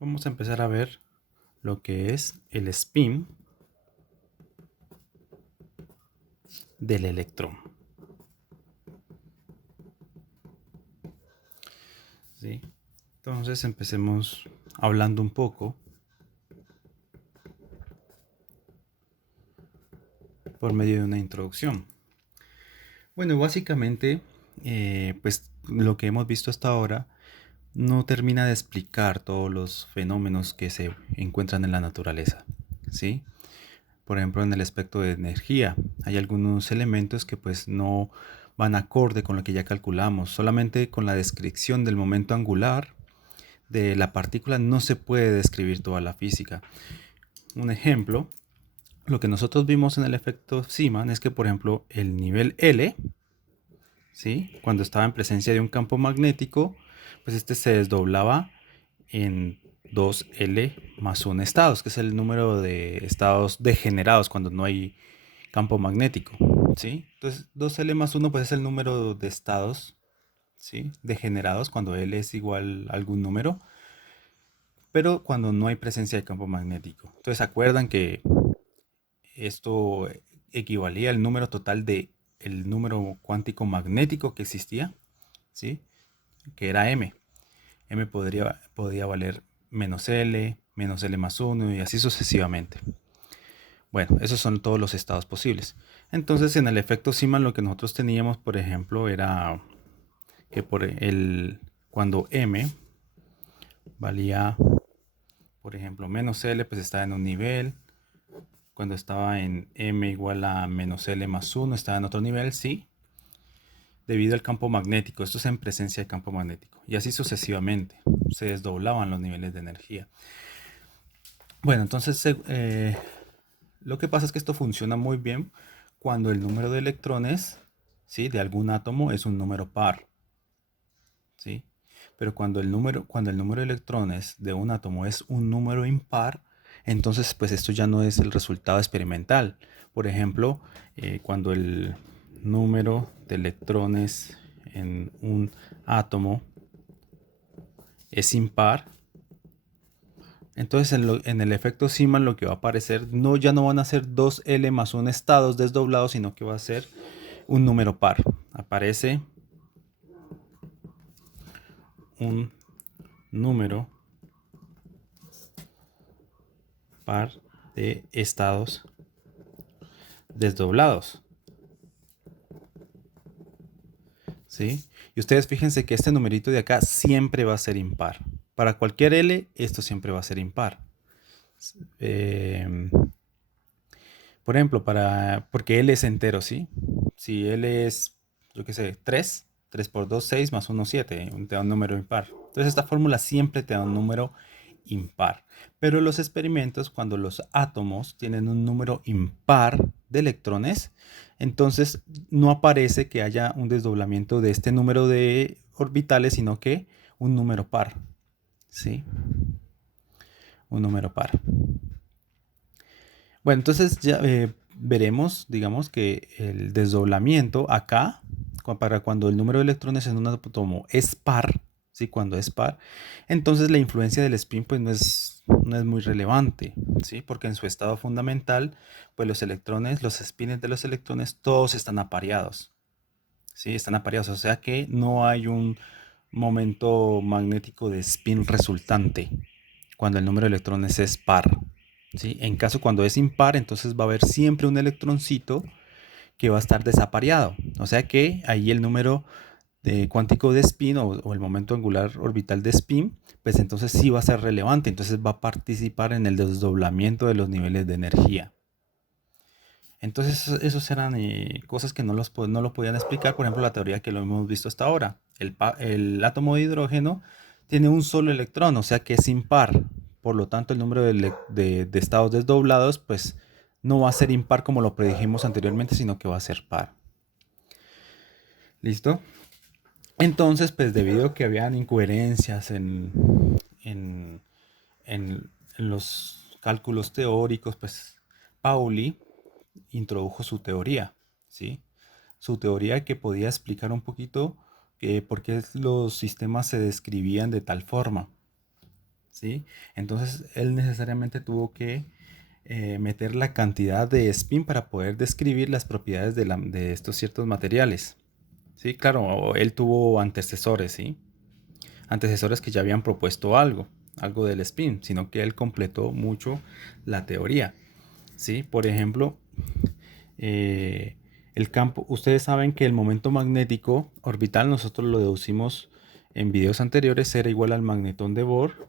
Vamos a empezar a ver lo que es el spin del electrón. ¿Sí? Entonces empecemos hablando un poco por medio de una introducción. Bueno, básicamente, pues lo que hemos visto hasta ahora no termina de explicar todos los fenómenos que se encuentran en la naturaleza. ¿Sí? Por ejemplo, en el aspecto de energía, hay algunos elementos que pues no van acorde con lo que ya calculamos. Solamente con la descripción del momento angular de la partícula no se puede describir toda la física. Un ejemplo, lo que nosotros vimos en el efecto Zeeman es que, por ejemplo, el nivel L, ¿sí? Cuando estaba en presencia de un campo magnético, pues este se desdoblaba en 2L más 1 estados, que es el número de estados degenerados cuando no hay campo magnético, ¿sí? Entonces 2L más 1 pues es el número de estados, ¿sí? Degenerados cuando L es igual a algún número, pero cuando no hay presencia de campo magnético. Entonces, ¿se acuerdan que esto equivalía al número total de el número cuántico magnético que existía? ¿Sí? Que era m. M podía valer menos L más 1 y así sucesivamente. Bueno, esos son todos los estados posibles. Entonces, en el efecto Zeeman lo que nosotros teníamos, por ejemplo, era que cuando m valía, por ejemplo, menos L, pues estaba en un nivel. Cuando estaba en m igual a menos L más 1, estaba en otro nivel, sí, debido al campo magnético. Esto es en presencia de campo magnético. Y así sucesivamente. Se desdoblaban los niveles de energía. Bueno, entonces lo que pasa es que esto funciona muy bien cuando el número de electrones, ¿sí?, de algún átomo es un número par. ¿Sí? Pero cuando el número de electrones de un átomo es un número impar, entonces pues esto ya no es el resultado experimental. Por ejemplo, cuando el número de electrones en un átomo es impar, entonces en el efecto Zeeman lo que va a aparecer ya no van a ser 2L más 1 estados desdoblados, sino que va a ser un número par. Aparece un número par de estados desdoblados, ¿sí? Y ustedes fíjense que este numerito de acá siempre va a ser impar. Para cualquier L, esto siempre va a ser impar. Eh, por ejemplo, porque L es entero, ¿sí? Si L es, yo qué sé, 3 por 2 6 más 1 7, te da un número impar. Entonces esta fórmula siempre te da un número impar. Pero los experimentos, cuando los átomos tienen un número impar de electrones, entonces no aparece que haya un desdoblamiento de este número de orbitales, sino que un número par. ¿Sí? Un número par. Bueno, entonces ya veremos, digamos, que el desdoblamiento acá, para cuando el número de electrones en un átomo es par, ¿sí? Cuando es par, entonces la influencia del spin pues no es muy relevante, ¿sí? Porque en su estado fundamental, pues los electrones, los spins de los electrones, todos están apareados, ¿sí? Están apareados, o sea que no hay un momento magnético de spin resultante cuando el número de electrones es par. ¿Sí? En caso cuando es impar, entonces va a haber siempre un electroncito que va a estar desapareado. O sea que ahí el número cuántico de spin o el momento angular orbital de spin, pues entonces sí va a ser relevante. Entonces va a participar en el desdoblamiento de los niveles de energía. Entonces esos eran cosas que no lo podían explicar. Por ejemplo, la teoría que lo hemos visto hasta ahora. El átomo de hidrógeno tiene un solo electrón, o sea que es impar. Por lo tanto, el número de estados desdoblados pues no va a ser impar como lo predijimos anteriormente, sino que va a ser par. ¿Listo? Entonces, pues debido a que habían incoherencias en, en los cálculos teóricos, pues Pauli introdujo su teoría, ¿sí? Su teoría que podía explicar un poquito por qué los sistemas se describían de tal forma, ¿sí? Entonces él necesariamente tuvo que meter la cantidad de spin para poder describir las propiedades de estos ciertos materiales. Sí, claro, él tuvo antecesores, ¿sí? Antecesores que ya habían propuesto algo del spin, sino que él completó mucho la teoría, ¿sí? Por ejemplo, eh, el campo, ustedes saben que el momento magnético orbital, nosotros lo deducimos en videos anteriores, era igual al magnetón de Bohr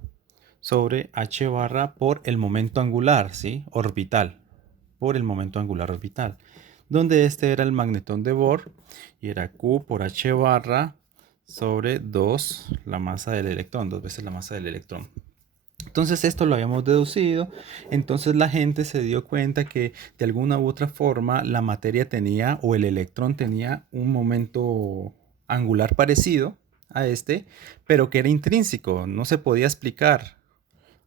sobre h barra por el momento angular, ¿sí? Orbital, por el momento angular orbital, donde este era el magnetón de Bohr y era Q por h barra sobre 2 la masa del electrón, 2 veces la masa del electrón. Entonces esto lo habíamos deducido, entonces la gente se dio cuenta que de alguna u otra forma la materia tenía o el electrón tenía un momento angular parecido a este, pero que era intrínseco, no se podía explicar,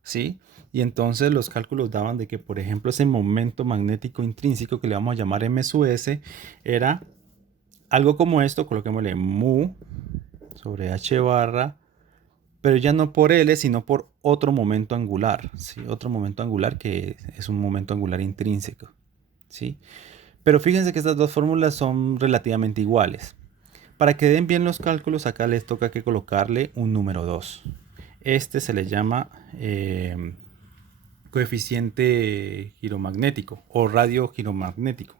¿sí? Y entonces los cálculos daban de que, por ejemplo, ese momento magnético intrínseco que le vamos a llamar M sub S era algo como esto, coloquémosle mu sobre h barra, pero ya no por L, sino por otro momento angular, ¿sí? Otro momento angular que es un momento angular intrínseco, ¿sí? Pero fíjense que estas dos fórmulas son relativamente iguales. Para que den bien los cálculos, acá les toca que colocarle un número 2. Este se le llama coeficiente giromagnético o radio giromagnético.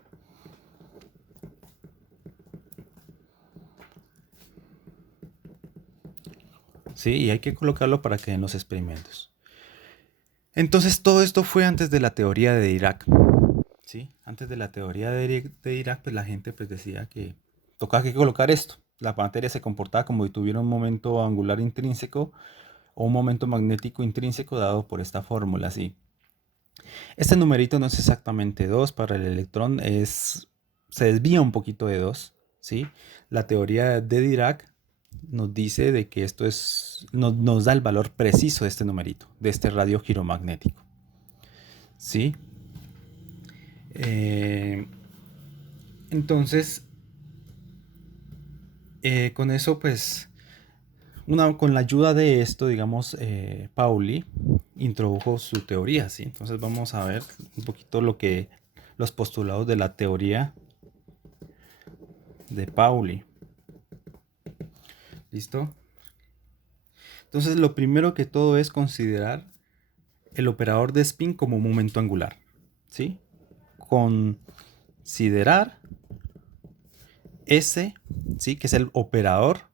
¿Sí? Y hay que colocarlo para que den los experimentos. Entonces todo esto fue antes de la teoría de Dirac. ¿Sí? Antes de la teoría de Dirac, pues la gente pues decía que tocaba que colocar esto. La materia se comportaba como si tuviera un momento angular intrínseco o un momento magnético intrínseco dado por esta fórmula, ¿sí? Este numerito no es exactamente 2 para el electrón, se desvía un poquito de 2, ¿sí? La teoría de Dirac nos dice de que esto nos da el valor preciso de este numerito, de este radio giromagnético, ¿sí? Eh, entonces, con eso, pues, con la ayuda de esto, digamos, Pauli introdujo su teoría, ¿sí? Entonces vamos a ver un poquito los postulados de la teoría de Pauli. ¿Listo? Entonces lo primero que todo es considerar el operador de spin como momento angular, ¿sí? Considerar S, ¿sí? Que es el operador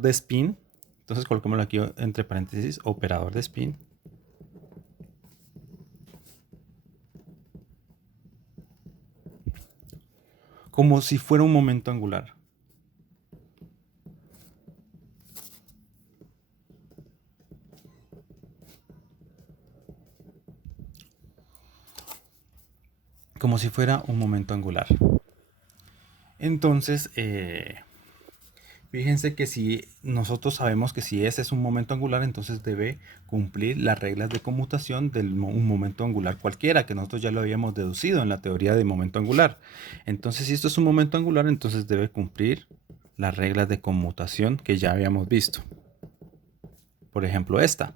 de spin. Entonces coloquémoslo aquí entre paréntesis, operador de spin. Como si fuera un momento angular. Como si fuera un momento angular. Entonces, fíjense que si nosotros sabemos que si ese es un momento angular, entonces debe cumplir las reglas de conmutación de un momento angular cualquiera, que nosotros ya lo habíamos deducido en la teoría de momento angular. Entonces, si esto es un momento angular, entonces debe cumplir las reglas de conmutación que ya habíamos visto. Por ejemplo, esta.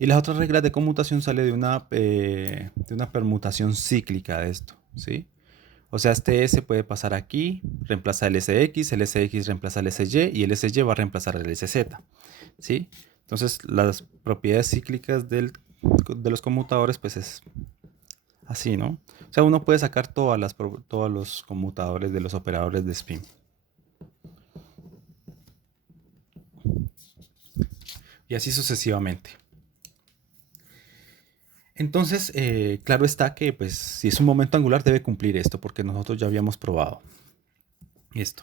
Y las otras reglas de conmutación sale de una permutación cíclica de esto, ¿sí? O sea, este S puede pasar aquí, reemplaza el SX reemplaza el SY y el SY va a reemplazar el SZ, ¿sí? Entonces, las propiedades cíclicas de los conmutadores, pues es así, ¿no? O sea, uno puede sacar todos los conmutadores de los operadores de spin. Y así sucesivamente. Entonces, claro está que, pues, si es un momento angular, debe cumplir esto, porque nosotros ya habíamos probado esto.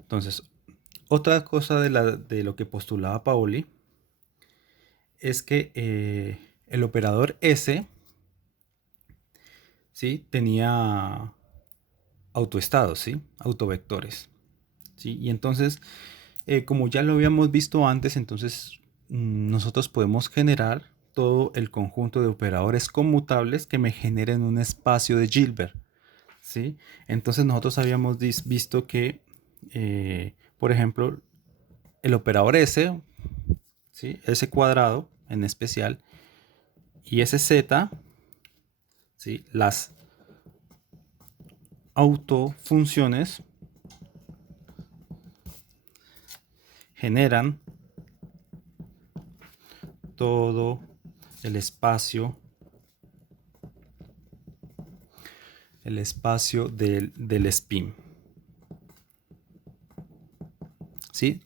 Entonces, otra cosa de lo que postulaba Pauli es que el operador S, ¿sí? Tenía autoestados, ¿sí? Autovectores, ¿sí? Y entonces, como ya lo habíamos visto antes, entonces nosotros podemos generar todo el conjunto de operadores conmutables que me generen un espacio de Hilbert, ¿sí? Entonces nosotros habíamos visto que, por ejemplo, el operador S ¿sí? Ese cuadrado en especial y ese z, ¿sí? Las autofunciones generan todo el espacio del spin, ¿sí?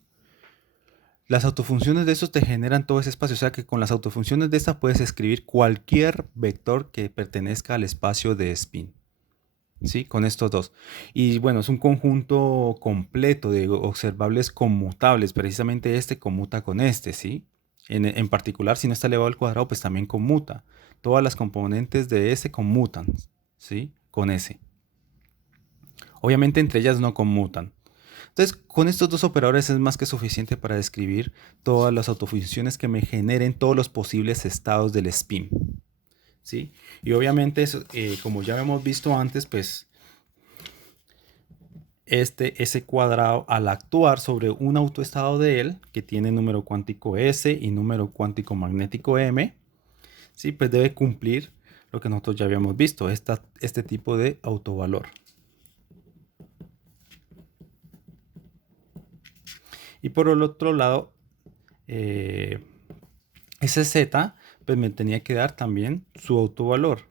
Las autofunciones de estos te generan todo ese espacio, o sea que con las autofunciones de esta puedes escribir cualquier vector que pertenezca al espacio de spin, ¿sí? Con estos dos. Y bueno, es un conjunto completo de observables conmutables, precisamente este conmuta con este, ¿sí? En particular, si no está elevado al cuadrado, pues también conmuta. Todas las componentes de ese conmutan, ¿sí? Con ese. Obviamente entre ellas no conmutan. Entonces, con estos dos operadores es más que suficiente para describir todas las autofunciones que me generen todos los posibles estados del spin, ¿sí? Y obviamente, eso, como ya hemos visto antes, pues ese cuadrado, al actuar sobre un autoestado de él, que tiene número cuántico S y número cuántico magnético M, ¿sí? Pues debe cumplir lo que nosotros ya habíamos visto, este tipo de autovalor. Y por el otro lado, ese z, pues me tenía que dar también su autovalor,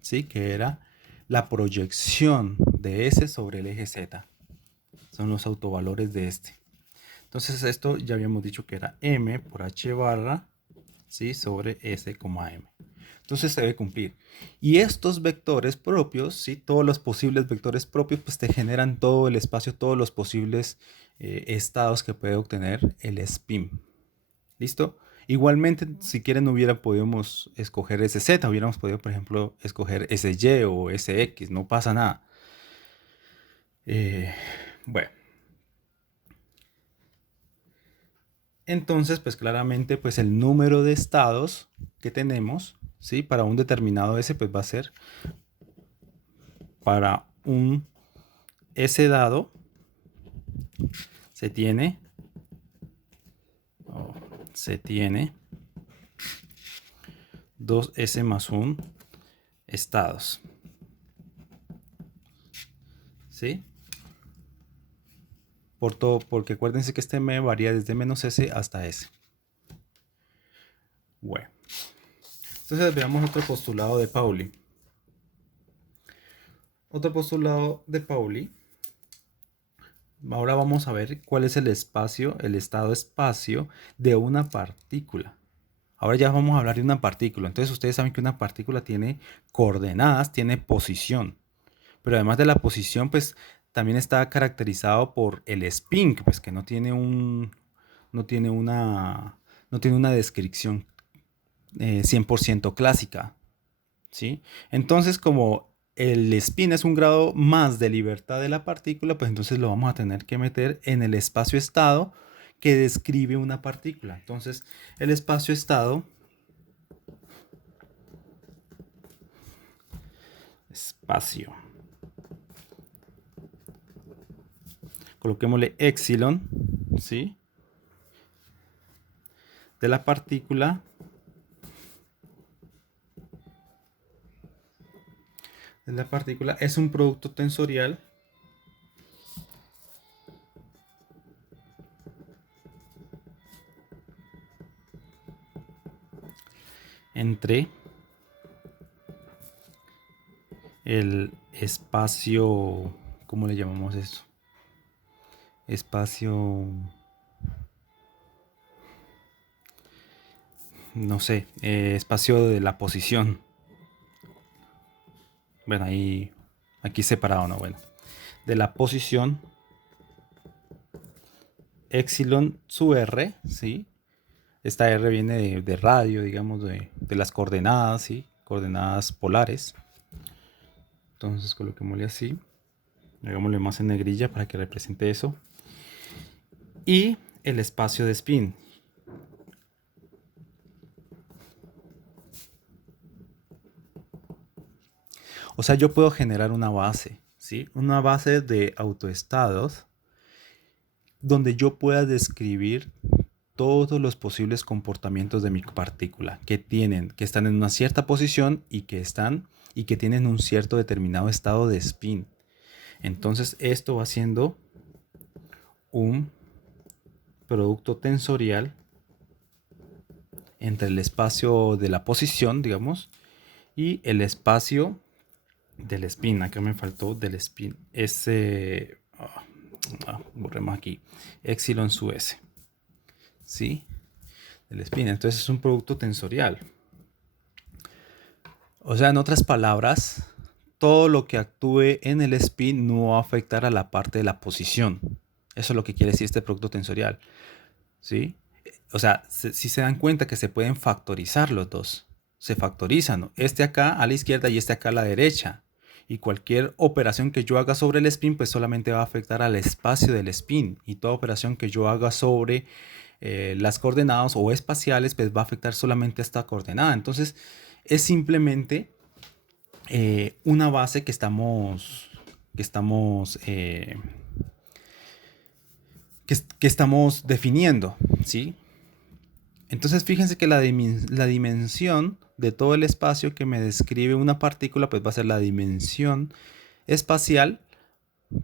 ¿sí? Que era la proyección de S sobre el eje Z. Son los autovalores de este. Entonces esto ya habíamos dicho que era M por H barra, ¿sí? Sobre S, M. Entonces se debe cumplir. Y estos vectores propios, ¿sí? Todos los posibles vectores propios, pues te generan todo el espacio, todos los posibles estados que puede obtener el spin. ¿Listo? Igualmente, si quieren, hubiéramos escoger SZ, hubiéramos podido, por ejemplo, escoger SY o SX, no pasa nada. Bueno. Entonces, pues claramente, pues el número de estados que tenemos, ¿sí? Para un determinado S, pues va a ser para un S dado, se tiene 2S más 1 estados, ¿sí? Por todo, porque acuérdense que este M varía desde menos S hasta S. Bueno, entonces veamos otro postulado de Pauli. Otro postulado de Pauli. Ahora vamos a ver cuál es el espacio, el estado espacio de una partícula. Ahora ya vamos a hablar de una partícula. Entonces ustedes saben que una partícula tiene coordenadas, tiene posición. Pero además de la posición, pues también está caracterizado por el spin, pues que no tiene una descripción 100% clásica, ¿sí? Entonces, como el spin es un grado más de libertad de la partícula, pues entonces lo vamos a tener que meter en el espacio-estado que describe una partícula. Entonces, el espacio-estado, coloquémosle epsilon, ¿sí? De la partícula es un producto tensorial entre el espacio, ¿cómo le llamamos eso? Espacio, no sé, espacio de la posición. Bueno, ahí, aquí separado, ¿no? Bueno, de la posición epsilon sub r, ¿sí? Esta r viene de radio, digamos, de las coordenadas, ¿sí? Coordenadas polares. Entonces coloquémosle así. Hagámosle más en negrilla para que represente eso. Y el espacio de spin. O sea, yo puedo generar una base, ¿sí? Una base de autoestados donde yo pueda describir todos los posibles comportamientos de mi partícula que están en una cierta posición y que tienen un cierto determinado estado de spin. Entonces esto va siendo un producto tensorial entre el espacio de la posición, digamos, y el espacio del spin. Acá me faltó del spin. Borremos aquí. Epsilon sub s. ¿Sí? Del spin. Entonces es un producto tensorial. O sea, en otras palabras, todo lo que actúe en el spin no va a afectar a la parte de la posición. Eso es lo que quiere decir este producto tensorial. ¿Sí? O sea, si se dan cuenta que se pueden factorizar los dos. Se factorizan. Este acá a la izquierda y este acá a la derecha. Y cualquier operación que yo haga sobre el spin, pues solamente va a afectar al espacio del spin. Y toda operación que yo haga sobre las coordenadas o espaciales, pues va a afectar solamente a esta coordenada. Entonces, es simplemente una base que estamos definiendo, ¿sí? Entonces fíjense que la dimensión de todo el espacio que me describe una partícula pues va a ser la dimensión espacial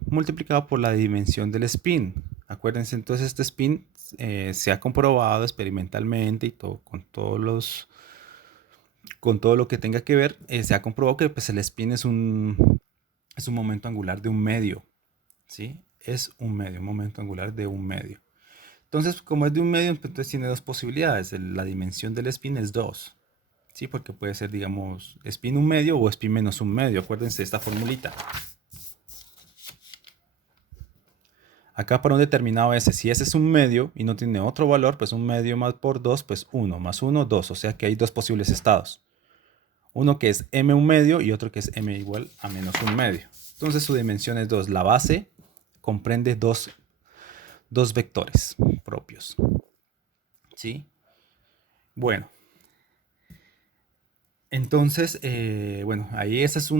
multiplicado por la dimensión del spin. Acuérdense, entonces este spin se ha comprobado experimentalmente y todo con todo lo que tenga que ver, se ha comprobado que pues, el spin es un momento angular de un medio, ¿sí? Es un medio, un momento angular de un medio. Entonces, como es de un medio, entonces tiene dos posibilidades. La dimensión del spin es 2. Sí, porque puede ser, digamos, spin un medio o spin menos un medio. Acuérdense de esta formulita. Acá para un determinado S, si S es un medio y no tiene otro valor, pues un medio más por 2, pues 1 más 1, 2. O sea que hay dos posibles estados. Uno que es M un medio y otro que es M igual a menos un medio. Entonces su dimensión es 2. La base comprende dos vectores propios. ¿Sí? Bueno. Entonces, bueno, ahí esa es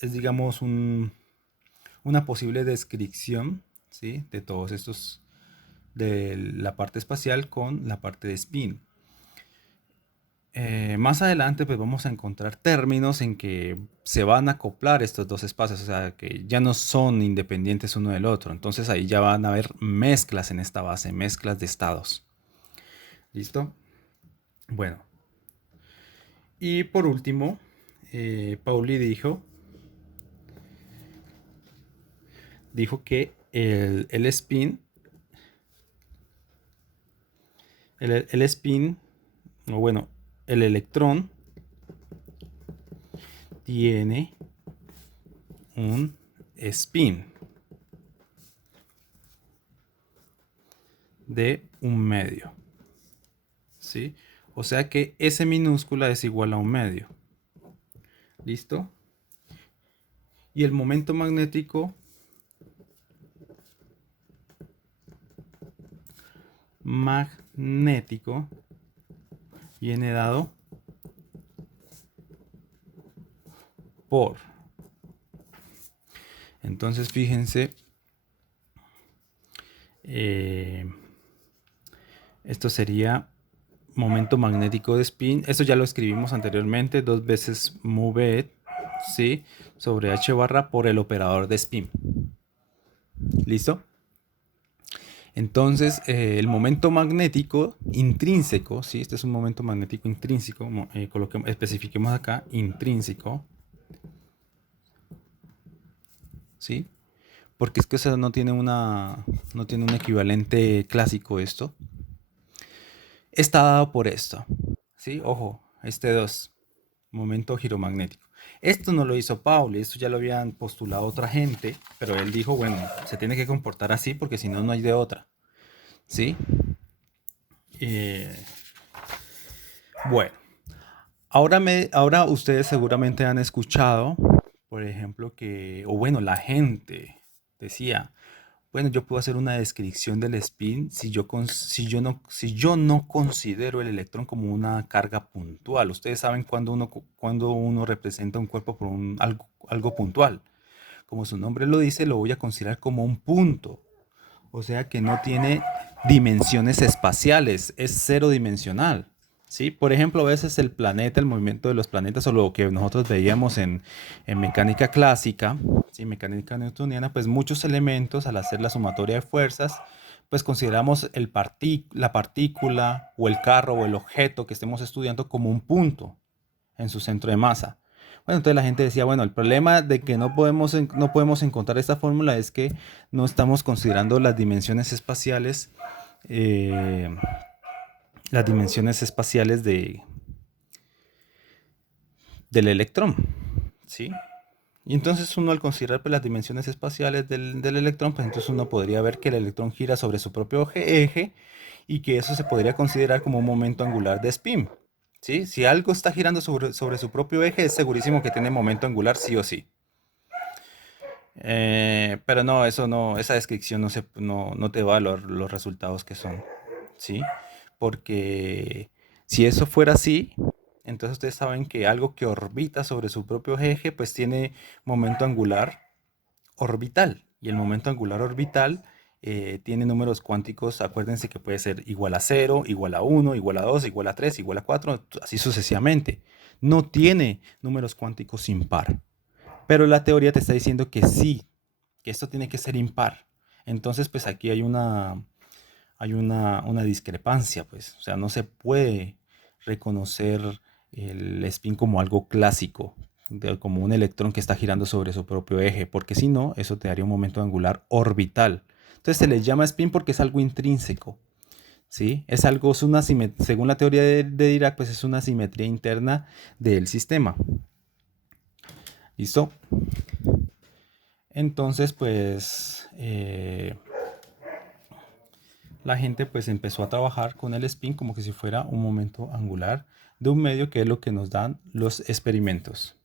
digamos, una posible descripción, ¿sí? De todos estos, de la parte espacial con la parte de spin. Más adelante, pues vamos a encontrar términos en que se van a acoplar estos dos espacios, o sea, que ya no son independientes uno del otro. Entonces ahí ya van a haber mezclas en esta base, mezclas de estados. ¿Listo? Bueno. Y por último, Pauli dijo que el spin, el spin, o bueno, el electrón tiene un spin de un medio, ¿sí? O sea que S minúscula es igual a un medio. ¿Listo? Y el momento magnético viene dado por. Entonces fíjense, esto sería momento magnético de spin. Esto ya lo escribimos anteriormente, 2 veces mv, ¿sí? Sobre h barra por el operador de spin. ¿Listo? Entonces, el momento magnético intrínseco, ¿sí? Este es un momento magnético intrínseco, especifiquemos acá, intrínseco, ¿sí? Porque es que eso no tiene un equivalente clásico esto. Está dado por esto, ¿sí? Ojo, este 2, momento giromagnético. Esto no lo hizo Pauli, esto ya lo habían postulado otra gente, pero él dijo, bueno, se tiene que comportar así porque si no, no hay de otra, ¿sí? Bueno, ahora ustedes seguramente han escuchado, por ejemplo, o bueno, la gente decía, bueno, yo puedo hacer una descripción del spin si yo no considero el electrón como una carga puntual. Ustedes saben cuando uno representa un cuerpo por algo puntual. Como su nombre lo dice, lo voy a considerar como un punto. O sea que no tiene dimensiones espaciales, es cero dimensional. ¿Sí? Por ejemplo, a veces el planeta, el movimiento de los planetas o lo que nosotros veíamos en mecánica clásica, ¿sí? Mecánica newtoniana, pues muchos elementos al hacer la sumatoria de fuerzas, pues consideramos la partícula o el carro o el objeto que estemos estudiando como un punto en su centro de masa. Bueno, entonces la gente decía, bueno, el problema de que no podemos encontrar esta fórmula es que no estamos considerando eh, las dimensiones espaciales del electrón, ¿sí? Y entonces uno al considerar pues, las dimensiones espaciales del electrón, pues entonces uno podría ver que el electrón gira sobre su propio eje y que eso se podría considerar como un momento angular de spin, ¿sí? Si algo está girando sobre su propio eje, es segurísimo que tiene momento angular sí o sí. Pero no, eso no, esa descripción no te va a los resultados que son, ¿sí? Porque si eso fuera así, entonces ustedes saben que algo que orbita sobre su propio eje, pues tiene momento angular orbital. Y el momento angular orbital tiene números cuánticos, acuérdense que puede ser igual a cero, igual a uno, igual a 2, igual a 3, igual a 4, así sucesivamente. No tiene números cuánticos impar. Pero la teoría te está diciendo que sí, que esto tiene que ser impar. Entonces, pues aquí hay una discrepancia, pues. O sea, no se puede reconocer el spin como algo clásico, como un electrón que está girando sobre su propio eje, porque si no, eso te daría un momento angular orbital. Entonces se les llama spin porque es algo intrínseco, ¿sí? Es algo, según la teoría de Dirac, pues es una simetría interna del sistema. ¿Listo? Entonces, pues la gente pues empezó a trabajar con el spin como que si fuera un momento angular de un medio que es lo que nos dan los experimentos.